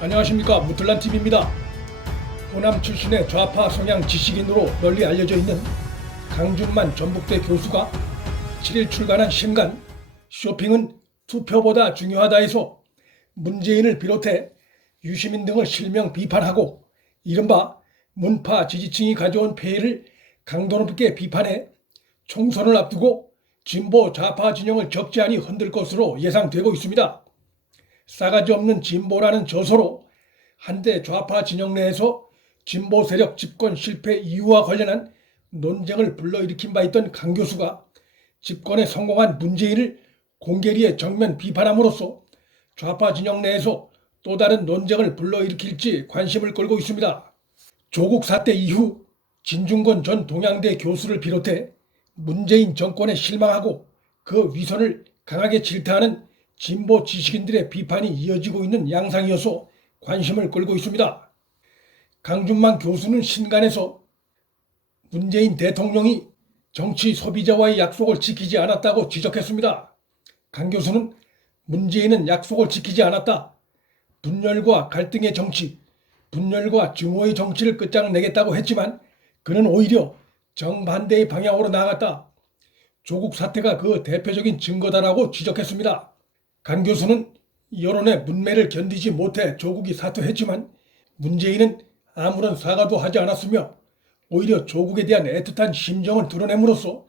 안녕하십니까, 무틀란TV입니다. 호남 출신의 좌파 성향 지식인으로 널리 알려져 있는 강준만 전북대 교수가 7일 출간한 신간 쇼핑은 투표보다 중요하다에서 문재인을 비롯해 유시민 등을 실명 비판하고 이른바 문파 지지층이 가져온 폐해를 강도 높게 비판해 총선을 앞두고 진보 좌파 진영을 적지 않이 흔들 것으로 예상되고 있습니다. 싸가지 없는 진보라는 저서로 한때 좌파 진영 내에서 진보 세력 집권 실패 이유와 관련한 논쟁을 불러일으킨 바 있던 강 교수가 집권에 성공한 문재인을 공개리에 정면 비판함으로써 좌파 진영 내에서 또 다른 논쟁을 불러일으킬지 관심을 끌고 있습니다. 조국 사태 이후 진중권 전 동양대 교수를 비롯해 문재인 정권에 실망하고 그 위선을 강하게 질타하는 진보 지식인들의 비판이 이어지고 있는 양상이어서 관심을 끌고 있습니다. 강준만 교수는 신간에서 문재인 대통령이 정치 소비자와의 약속을 지키지 않았다고 지적했습니다. 강 교수는 문재인은 약속을 지키지 않았다. 분열과 갈등의 정치, 분열과 증오의 정치를 끝장내겠다고 했지만 그는 오히려 정반대의 방향으로 나아갔다. 조국 사태가 그 대표적인 증거다라고 지적했습니다. 강 교수는 여론의 문매를 견디지 못해 조국이 사퇴했지만 문재인은 아무런 사과도 하지 않았으며 오히려 조국에 대한 애틋한 심정을 드러냄으로써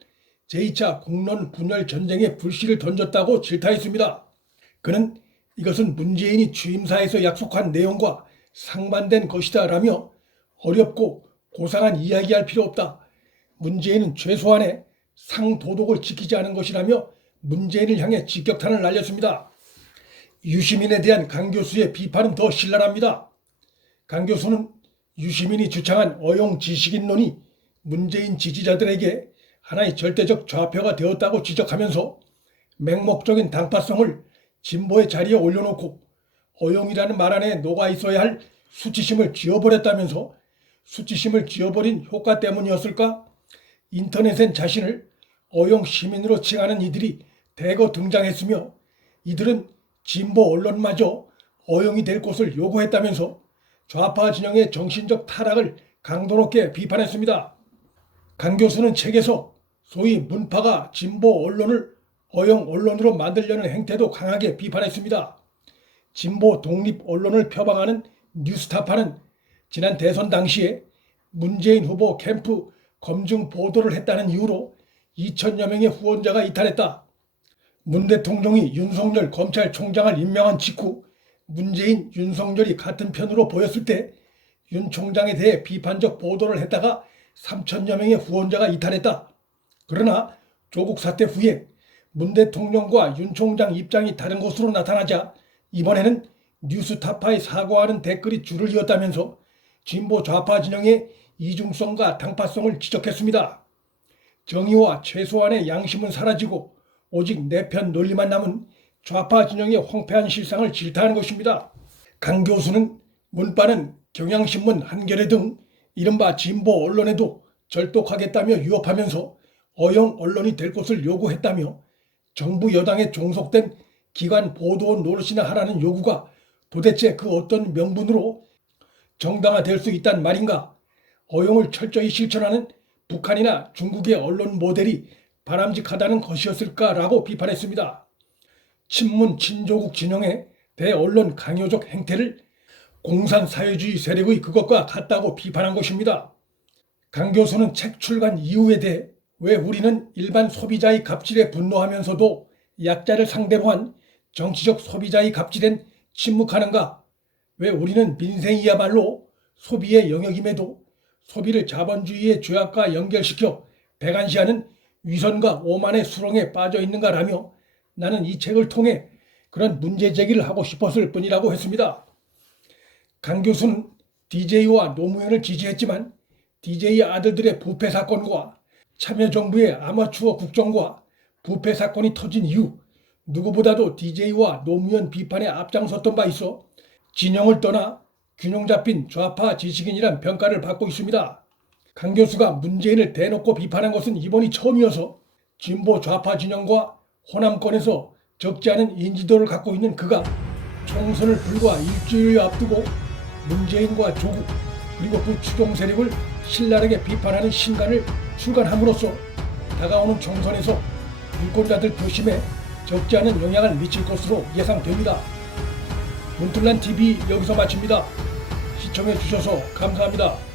제2차 국론 분열 전쟁에 불씨를 던졌다고 질타했습니다. 그는 이것은 문재인이 취임사에서 약속한 내용과 상반된 것이다 라며 어렵고 고상한 이야기할 필요 없다. 문재인은 최소한의 상도덕을 지키지 않은 것이라며 문재인을 향해 직격탄을 날렸습니다. 유시민에 대한 강 교수의 비판은 더 신랄합니다. 강 교수는 유시민이 주창한 어용 지식인론이 문재인 지지자들에게 하나의 절대적 좌표가 되었다고 지적하면서 맹목적인 당파성을 진보의 자리에 올려놓고 어용이라는 말 안에 녹아 있어야 할 수치심을 지워버렸다면서 수치심을 지워버린 효과 때문이었을까? 인터넷엔 자신을 어용 시민으로 칭하는 이들이 대거 등장했으며 이들은 진보 언론마저 어용이 될 것을 요구했다면서 좌파 진영의 정신적 타락을 강도 높게 비판했습니다. 강 교수는 책에서 소위 문파가 진보 언론을 어용 언론으로 만들려는 행태도 강하게 비판했습니다. 진보 독립 언론을 표방하는 뉴스타파는 지난 대선 당시에 문재인 후보 캠프 검증 보도를 했다는 이유로 2천여 명의 후원자가 이탈했다. 문 대통령이 윤석열 검찰총장을 임명한 직후 문재인, 윤석열이 같은 편으로 보였을 때 윤 총장에 대해 비판적 보도를 했다가 3천여 명의 후원자가 이탈했다. 그러나 조국 사태 후에 문 대통령과 윤 총장 입장이 다른 것으로 나타나자 이번에는 뉴스타파에 사과하는 댓글이 줄을 이었다면서 진보 좌파 진영의 이중성과 당파성을 지적했습니다. 정의와 최소한의 양심은 사라지고 오직 내 편 논리만 남은 좌파 진영의 황폐한 실상을 질타하는 것입니다. 강 교수는 문파는 경향신문, 한겨레 등 이른바 진보 언론에도 절독하겠다며 위협하면서 어용 언론이 될 것을 요구했다며 정부 여당에 종속된 기관 보도원 노릇이나 하라는 요구가 도대체 그 어떤 명분으로 정당화될 수 있단 말인가? 어용을 철저히 실천하는 북한이나 중국의 언론 모델이 바람직하다는 것이었을까라고 비판했습니다. 친문 친조국 진영의 대언론 강요적 행태를 공산사회주의 세력의 그것과 같다고 비판한 것입니다. 강 교수는 책 출간 이유에 대해 왜 우리는 일반 소비자의 갑질에 분노하면서도 약자를 상대로 한 정치적 소비자의 갑질엔 침묵하는가? 왜 우리는 민생이야말로 소비의 영역임에도 소비를 자본주의의 죄악과 연결시켜 배관시하는 위선과 오만의 수렁에 빠져 있는가라며 나는 이 책을 통해 그런 문제 제기를 하고 싶었을 뿐이라고 했습니다. 강 교수는 DJ와 노무현을 지지했지만 DJ 아들들의 부패 사건과 참여정부의 아마추어 국정과 부패 사건이 터진 이후 누구보다도 DJ와 노무현 비판에 앞장섰던 바 있어 진영을 떠나 균형 잡힌 좌파 지식인이란 평가를 받고 있습니다. 강 교수가 문재인을 대놓고 비판한 것은 이번이 처음이어서 진보 좌파 진영과 호남권에서 적지 않은 인지도를 갖고 있는 그가 총선을 불과 일주일 앞두고 문재인과 조국 그리고 그 추종 세력을 신랄하게 비판하는 신간을 출간함으로써 다가오는 총선에서 유권자들 표심에 적지 않은 영향을 미칠 것으로 예상됩니다. 문틀란 TV 여기서 마칩니다. 시청해 주셔서 감사합니다.